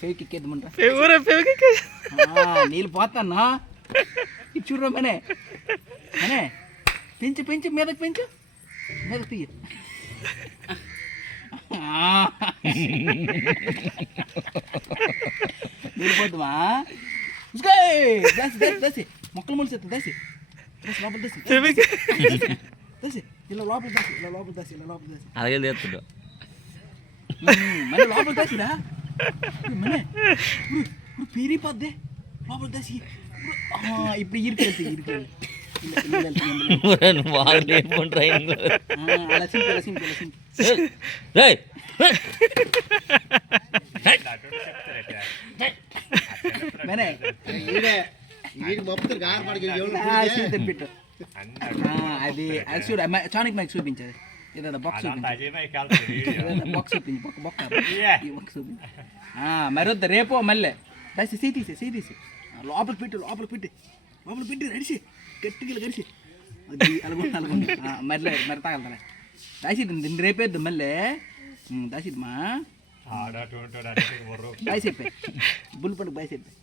fake ఎక్కేద్దామంటా నీళ్ళు పోతాన్నా ఇది చూడరా మనే మనే పెంచు పెంచు మీదకి పెంచు మీదకి తీయ నీళ్ళు పోద్దామా దాసి దాసి దాసి మొక్కలు మొలిసేస్తా దాసి దాసి లోపల దాసి దాసి ఇలా లోపల దాసి ఇలా లోపల దాసి ఇలా లోపల దాసి అలాగే చేస్తుంటా మళ్ళీ లోపల దాసిరా మనే ఇప్పుడు పీరిపోద్దే లోపల దాసి ఇప్పుడు ఇరికి ఇరికి అలా సింపు అలా సింపు అలా సింపు పెట్టు అది అది చూడు చానిక్ మైక్ చూపించారు ఏదైనా బాక్స్ బాక్స్ చూపించి బొక్క చూపించి మరి వద్ద రేపో మళ్ళీ దాసి సీ తీసి లోపల పెట్టి నడిచి గట్టిగా గడిచి అది అలాగొంది మళ్ళీ మరి తాగలుగుతా దాసి దీన్ని రేపేద్దాం మళ్ళీ దాసిమ్మా దాసి చెప్పాయి బుల్ పండుగ బాయ్ చెప్పాయి